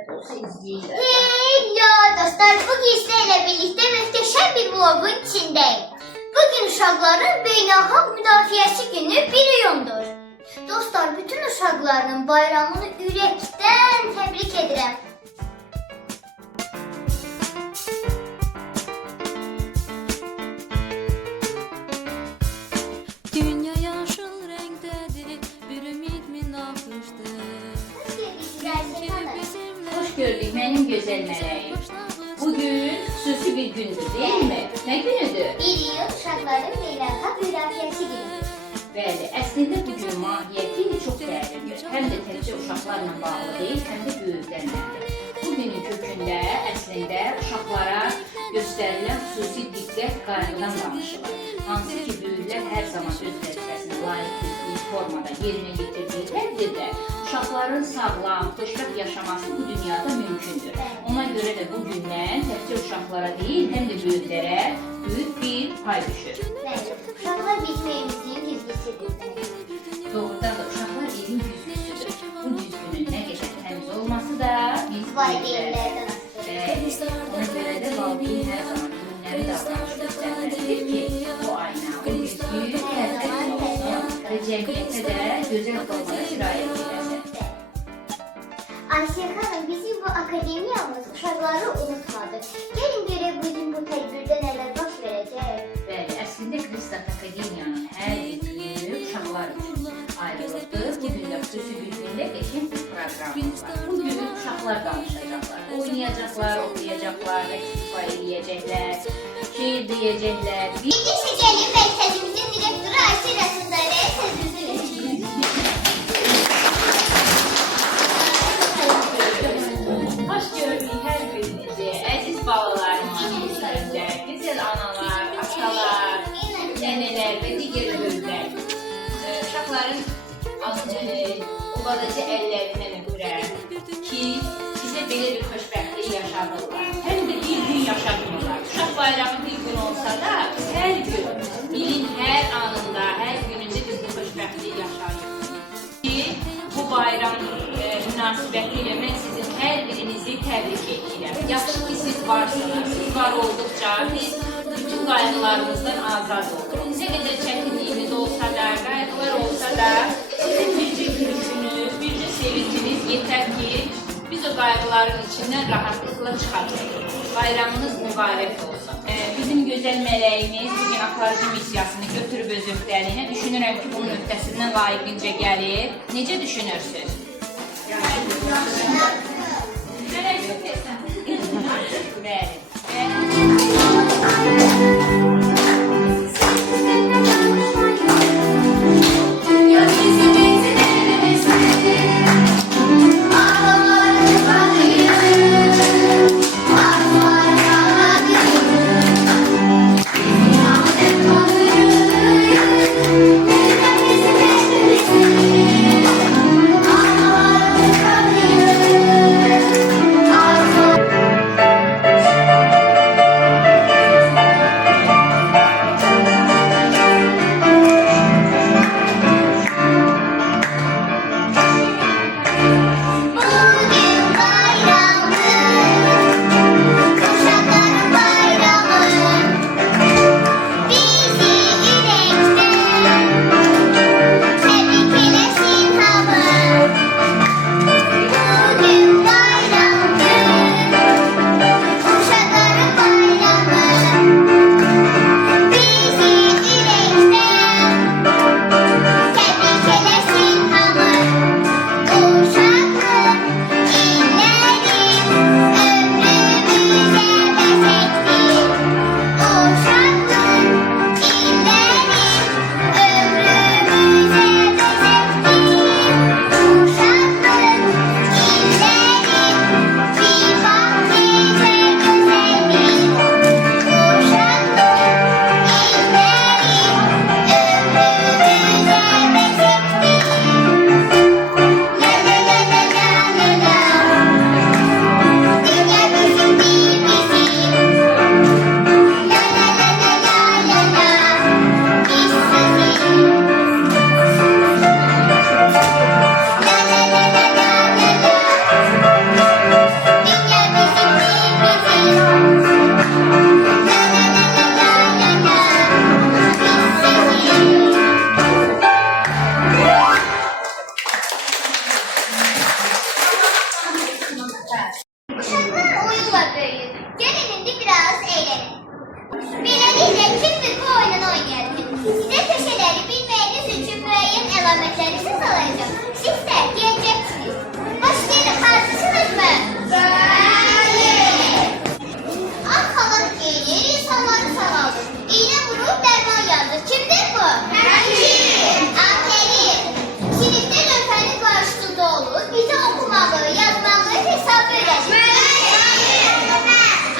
Hello dostlar, bugün sizlerle birlikte muhteşem bir vlogun içindeyim. Bugün uşaqların beynəlxalq müdafiəsi günü 1 iyundur. Dostlar, bütün uşaqların bayramını ürəkdən təbrik edirəm. Dünya yaşıl renktedir, bir ümit mi nakıştır? Hoş gördük benim güzel meleğim. Bugün xüsusi bir gündür değil mi? Ne günüdür? 1 iyun uşaqların beynəlxalq müdafiəsi günü. Bəli, əslində bu günün mahiyyəti çox dərindir. Həm də təkcə uşaqlarla bağlı deyil, həm də böyüklərlədir. Bu günün kökündə əslində uşaqlara göstərilən xüsusi diqqət qayğıdan danışılır. Hansı ki, böyüklər hər zaman öz vəzifəsini layiq bir formada yerinə yetirdiyi təqdirdə uşaqların sağlam, xoşbəxt yaşaması bu dünyada mümkündür. Ona görə də bu gündən təkcə uşaqlara deyil, həm də böyüklərə böyük bir pay düşür. Bəli, uşaqlar bizim evimizin güzgüsüdür. Doğrudan da uşaqlar evin güzgüsüdür. Bu güzgünün nə qədər təmiz olması da biz Valideynlərdən asılıdır. Ona görə də valideyn hər zaman ürünləri davranış göstərməlidir ki, o ayna, o güzgü tərtəmiz olsun və cəmiyyətə də gözəl formada sirayət edəsin. Ayşe Hanım, bizim bu akademiyamız uşaqları unutmadı. Gelin görək bugün bu tədbirdə nələr baş verəcək. Bəli, əslində Kristat Akademiyanın hər bir günü uşaqlar üçün ayrılıqdır. Bugün də xüsusi bir gündə qəşəng bir proqramımız var. Bugün uşaqlar danışacaqlar, oynayacaqlar, oxuyacaqlar, rəqs ifa eləyəcəklər, şeir deyəcəklər. İndi isə gəlin mərkəzimizin direktoru Ayşe Rəsulzadəyə sözünüzü verin. Hoş gördük hər birinizi, əziz balalarımız, güzel analar, atalar, nənələr və digər böyüklər. Uşaqların o balaca əllərindən öpürəm ki, bizə belə bir xoşbəxtlik yaşadırlar. Həm də bir gün yaşadırlar. Uşaq bayramı bir gün olsa da, hər gün, ilin hər anında, hər günündə biz bu xoşbəxtliyi yaşayırıq. Ki, bu bayram münasibətilə mən sizin hər birinizi təbrik edirəm. Yaxşı ki, siz varsınız. Siz var olduqca biz bütün qayğılarımızdan azad oluruq. Nə qədər çətinliyimiz olsa da, qayğılar olsa da, sizin bircə gülüşünüz, bircə sevinciniz yetər ki, biz o qayğıların içindən rahatlıqla çıxacaq. Bayramınız mübarək olsun. Bizim gözəl mələyimiz bugün aklarcı missiyasını götürüb öz öhdəliyinə. Düşünürəm ki, bunun öhdəsindən layiqincə gəlir. Necə düşünürsünüz? Bəli.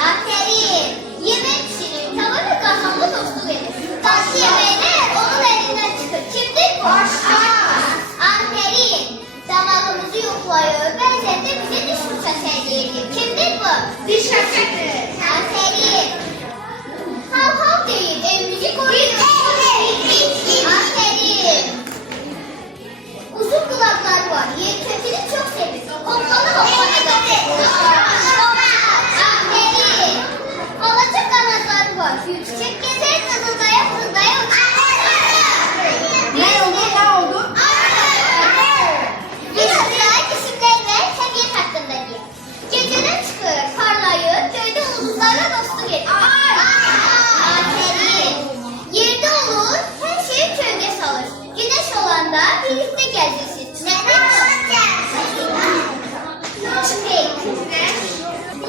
Aferin. Yemek pişirir. Tava ve kazanlı dostu verir. Tatlı yemeğler onun elinden çıkır. Kimdir bu? Aferin. Damağımızı yoklayır. Bazen de bize diş fırçası hediye edir. Kimdir bu? Diş fırçası. Aferin. Hav hav değil. Evimizi koruyor. Aferin. Uzun kulakları var. Yer kökünü çok sevir. Hoplalı hoplalı da. Aferin. Alacak kanatları var. Yüksek gezer kızıldaya kızıldaya Ne oldu? Biraz daha isimlerle tabiat hakkında diye. Geceden çıkıyor, parlayır, köyde ulduzlarla dostu verir. Aferin. Yerde olur, her şeyi köyde salır. Güneş olanda birlikte gezirsiniz. Nedir bu?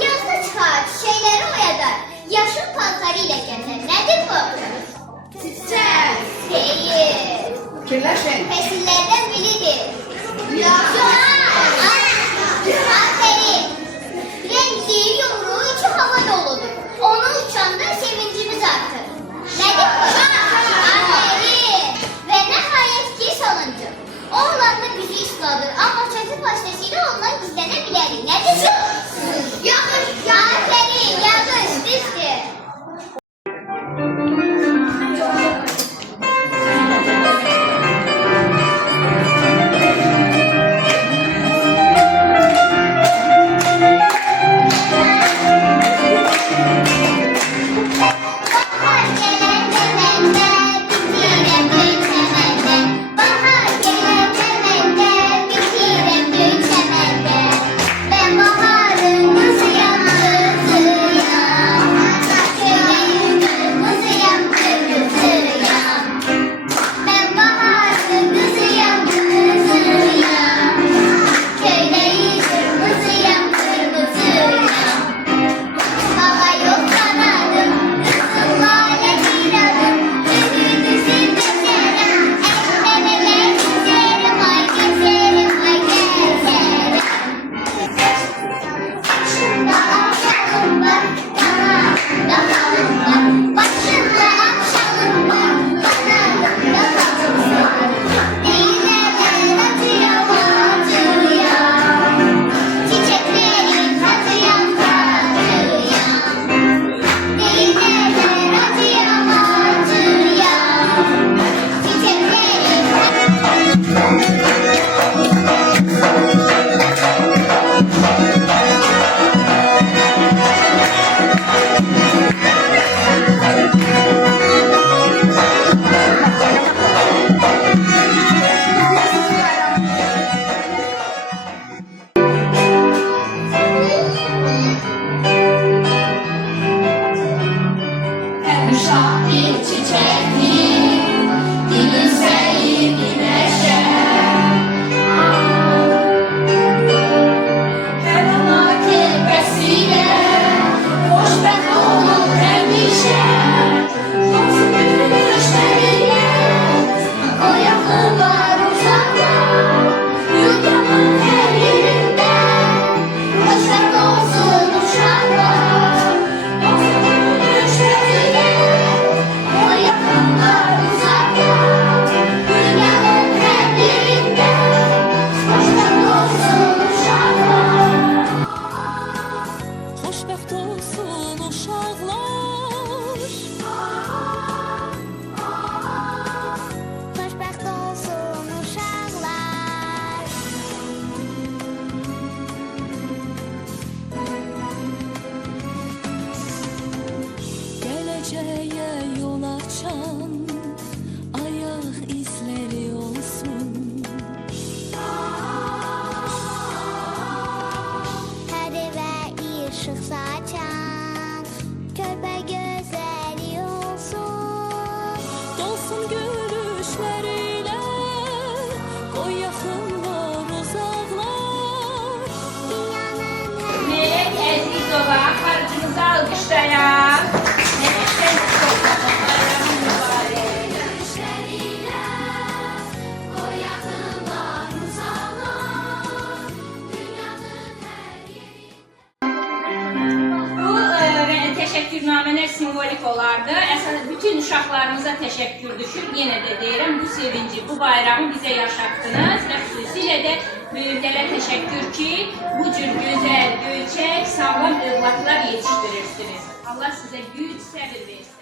Yazda çıkar, çiçekleri oyadar. Yaşıl paltarı ile gezer. Nedir bu? Değil. Kirləşin. Fesillerden biridir. Aferin. Renkli, yumruğu, içi hava doludur. Onu uçanda sevincimiz artır. Nedir bu? Aferin. Ve nihayet ki sonuncu. Oğlanla bizi ısladır ama çatı vasıtasıyla ondan gizlenebilir. Nedir bu? Yağış. Aferin. Yağış. Düştü. Bahar gelen demende, bitirem dökemende. Bahar gelen demende, bitirem dökemende. simvolik olardı. Əslində bütün uşaqlarımıza təşəkkür düşür. Yenə də deyirəm, bu sevinci, bu bayramı bizə yaşatdınız və xüsusilə də böyüklərə təşəkkür ki, bu cür gözəl, göyçək, sağlam övladlar yetişdirirsiniz. Allah sizə güc, səbir versin.